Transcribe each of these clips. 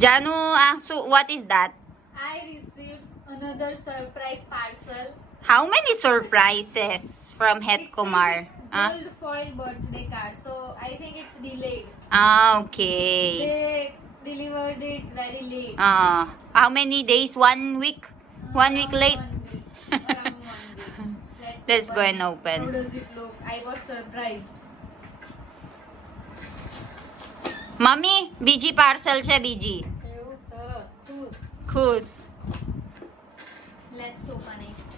Janu, so what is that? I received another surprise parcel. How many surprises from Het It Kumar? says it's gold foil birthday card, so I think it's delayed. Okay. They delivered it very late. How many days? 1 week? 1 week Around late? 1 week. Around 1 week. Let's go and open. How does it look? I was surprised. Mummy બીજી પાર્સલ છે બીજી એવું સરસ. ખુશ. ખુશ Let's open it.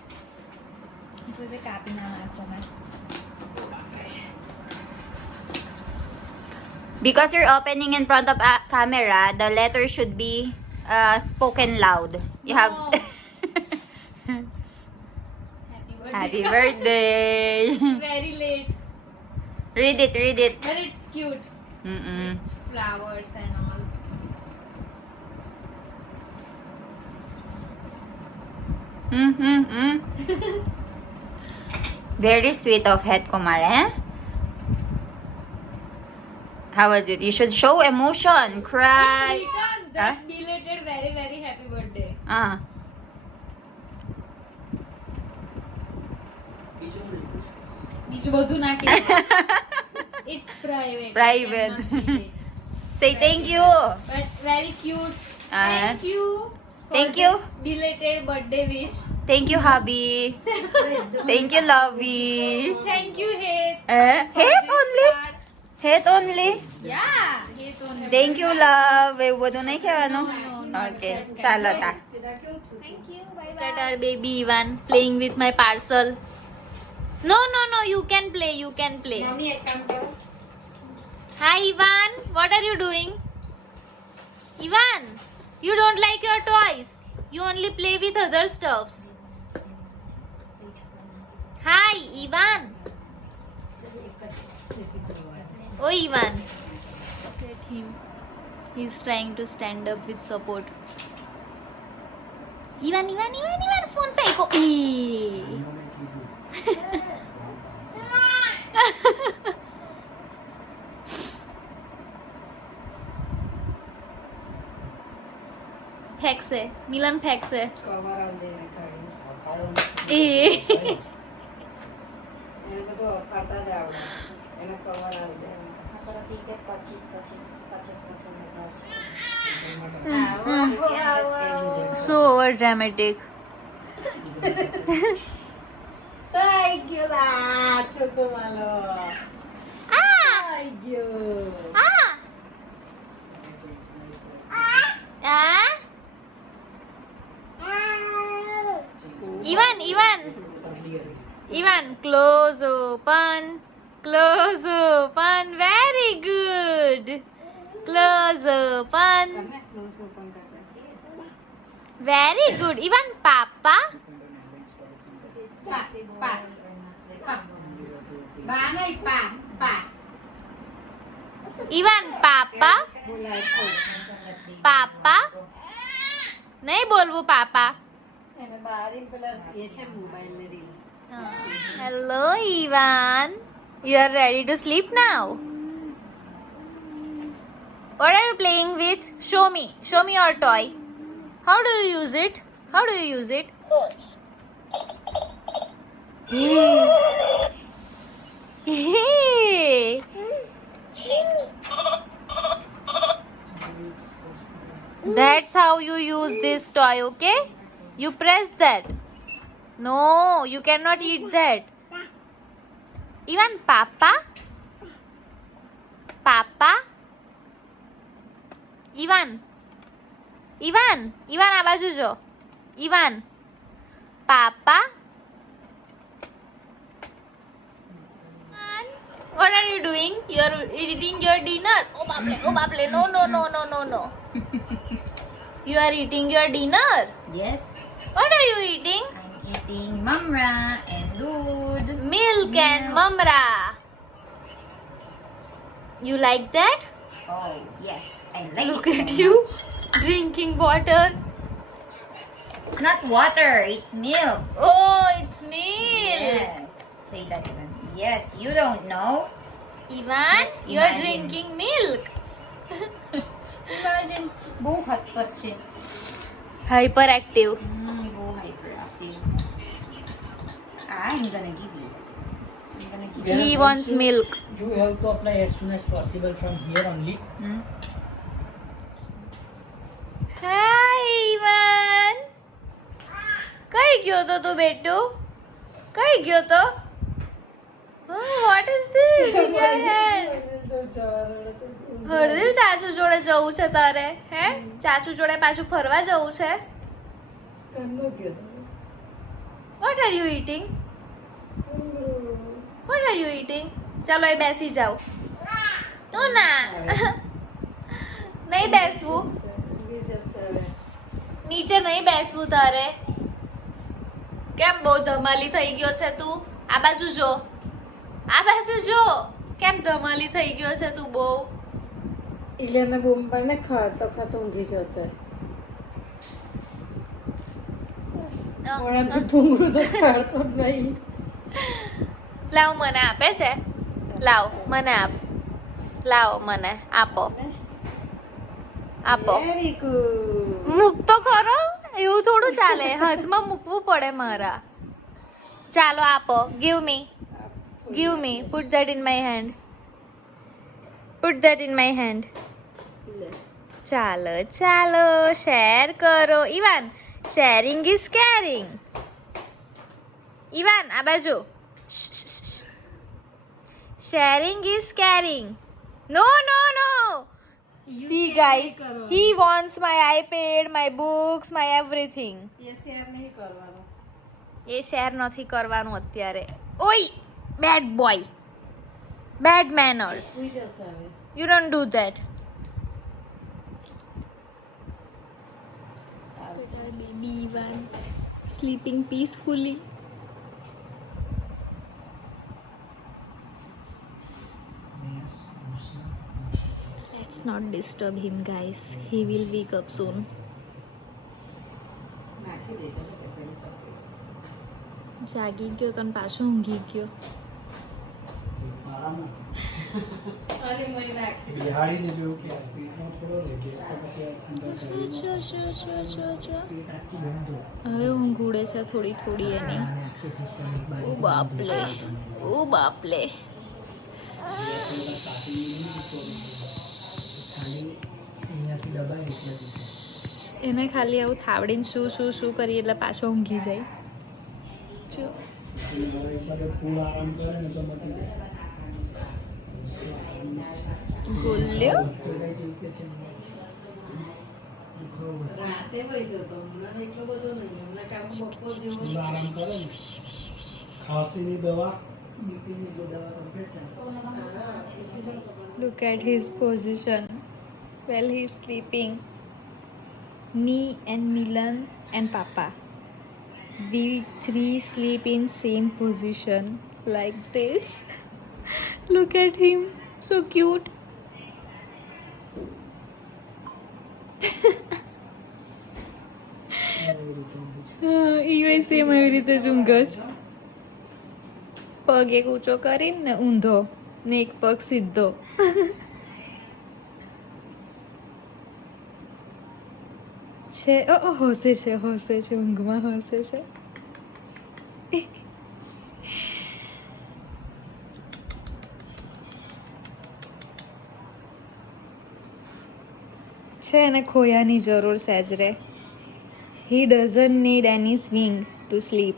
જોજે કાપી ના નાખો મેં. because you're opening in front of a camera, the letter should be spoken loud. You have No. Happy birthday. Happy birthday. Very late. Read it, read it. But it's cute. Mm-mm. It's flowers and all. Mm-hmm. Very sweet of Het Kumar, eh? How was it? You should show emotion, cry. It's written that belated very very happy birthday. બીજું બધું નાખી It's private. Private. I cannot read it. Say thank you. But very cute. Ah. Thank you. For Thank you. this belated birthday wish. Thank you, hubby. Thank you, lovey. Thank you, Heath. for Head this only? card. Head only? Yeah, Heath only. Thank you, love. એવું બધું નહીં કહેવાનું? No. Okay, ચાલો તા. Thank you. Bye bye. Look at our baby Ivan playing with my parcel. No. You can play. You can play. Hi, Ivan. What are you doing? Ivan, you don't like your toys. You only play with other stuffs. Hi, Ivan. Oh, Ivan. Look at him. He's trying to stand up with support. Ivan. Phone फेंको. फेंक से मिलन फेंक से ए so over dramatic. Thank you lah, Choco Malo. Thank you. Ivan, close open, very good. Close open, very good. Ivan, Papa. Ivan, Papa. Papa. नहीं बोलવું पापा. Hello, Ivan. You are ready to sleep now. What are you playing with? Show me your toy. How do you use it? Hey. That's how you use this toy, okay? You press that. No, you cannot eat that. Ivan, Papa? Ivan, આ બાજુ જો. Ivan, Papa? What are you doing? You are eating your dinner. Oh, baple. No. You are eating your dinner. Yes, What are you eating? I'm eating mamra and dood. Milk and mamra. You like that? Oh, yes, I like Look it at so you much. drinking water. It's not water, it's milk. Oh, it's milk. Yes, say that again. Yes, you don't know. Ivan, you are Imagine. drinking milk. Imagine બહુ ખતપત છે. Hyper active. બહુ hyper active. I'm gonna give you. I'm gonna give you. He wants milk. You have to apply as soon as possible from here only. Hi Ivan, કઈ ગયો તો તું બેટુ? કઈ ગયો તો? What is this in your hand? Hardil ચાચુ જોડે જવું છે તારે? હે ચાચુ જોડે પાછું ફરવા જવું છે? What are you eating? What are you eating? ચાલો એ બેસી જાઓ. તું ના નહીં બેસવું, નીચે નહીં બેસવું તારે. કેમ બહુ ધમાલી થઈ ગયો છે તું? આ બાજુ જો, આ બાજુ જો, કેમ ધમાલી થઈ ગયો છે તું બહુ? ઇલેને બૂમ પાડને ખાતો ખાતો ઊંઘી જશે. ઓણાથી ભૂંગળું તો ખાડતો જ નહીં. લાવ મને આપે છે, લાવ મને આપ, લાવ મને આપો, આપો. Very good. મૂક તો ખરો, એવું થોડું ચાલે, હાથમાં મૂકવું પડે મારા. ચાલો આપો, give me, give me, put that in my hand, put that in my hand. ચાલો ચાલો, શેર કરો. Evan, sharing is caring. Evan આ બાજુ. Sharing is caring. No no no. See guys, he wants my iPad, my books, my everything. એ શેર નહીં કરવાનો. એ શેર નથી કરવાનું અત્યારે. ઓય, બેડ બોય, બેડ મેનર્સ. ઊંઘી જશે હવે. You don't do that. Baby Ivan sleeping peacefully. Let's not disturb him, guys. He will wake up soon. નાખી દેજો તો પેલી ચોકલેટ. જાગી ગયો તો ને પાછો ઊંઘી ગયો. અરે મને નાખી. બિહાડીને જોયું કે આ સ્પીડમાં થોડો લે ગેસ તો પછી અંદર હવે ઊંઘ ઉડે છે થોડી થોડી એની. ઓ બાપલે, ઓ બાપલે. એને ખાલી આવું થાવડીને શું શું શું કરી એટલે પાછો ઊંઘી જાય. જો ફૂલ આરામ કરે ને તો મટી જાય. બોલ્યો. રાતે વહી ગયો તો હમણાં એટલો બધો નહીં. હમણાં કામ બપોર જેવો ફૂલ આરામ કરે ને ખાંસીની દવા બીપીની દવા કમ્પ્લીટ થાય. Look at his position while he's sleeping. Me and Milan and Papa, we three sleep in same position like this. Look at him, so cute. એ સેમ એવી રીતે જ ઊંઘે છે. પગ એક ઊંચો કરીને ને ઊંધો ને એક પગ સીધો. છે હોશે છે, હોશે છે, ઊંઘમાં હોશે છે. છે એને ખોયાની જરૂર સેજરે. He doesn't need any swing to sleep.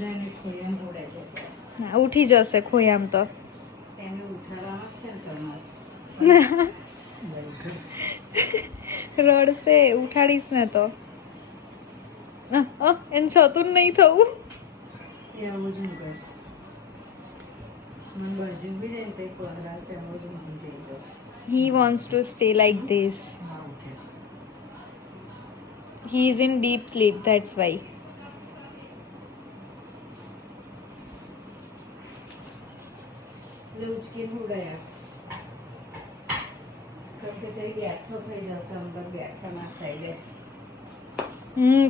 જઈને ખોયામ ઉડાઈ જશે. ના ઉઠી જશે ખોયામ તો. એને ઉઠાડવાનો જ છે ને તમારે. રડશે, ઉઠાડીશ ને તો. એને છતું નહીં થવું. એ આવું જ ઊંઘે છે. મને બાજુ ઊંઘી જાય ને તો પગલા તે આવું જ ઊંઘી જાય. He wants to stay like this. હા ઉઠે. He is in deep sleep, that's why. એટલે ઉચકીને ઉડાયા. કેમ કે તે બેઠો થઈ જશે અંદર બેઠા ના થઈ જાય.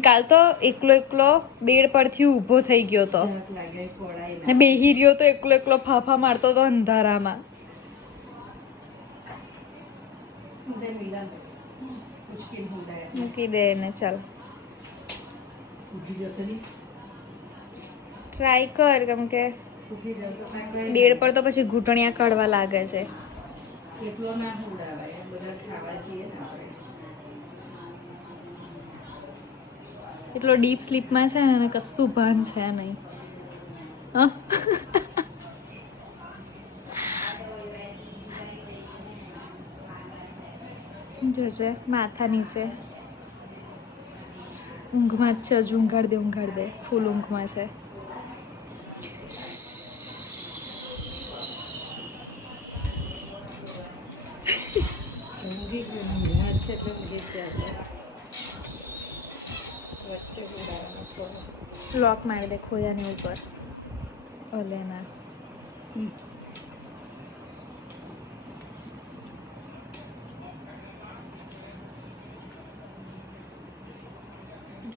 કાલ તો એકલો એકલો બેડ પરથી ઊભો થઈ ગયો તો જરાક લાગે પડાય ને બેહી રહ્યો તો એકલો એકલો ફાફા મારતો તો અંધારામાં. ના મિલા ઉચકીને હુંડાય. મૂકી દે એને ચાલ ઉઠી જશે નહીં ટ્રાય કર કેમ કે ઉઠી જશે ત્યાં કઈ બેડ પર તો પછી ઘૂંટણિયા કાઢવા લાગે છે એટલો ના હુંડાવાય. બધા ખાવા જઈએ ને આપણે. એટલો ડીપ સ્લીપમાં છે ને એને કશું ભાન છે નહીં હં? જોજે માથા નીચે ઊંઘમાં જ છે હજુ ઊંઘાડ દે ફૂલ ઊંઘમાં છે ઊંઘી ગયું ને ઊંઘમાં જ છે એટલે ઊંઘી જ જશે. વચ્ચે હુંડાવાનું થોડું. લોક મારી દે ખોયાની ઉપર ઓલે ના હમ.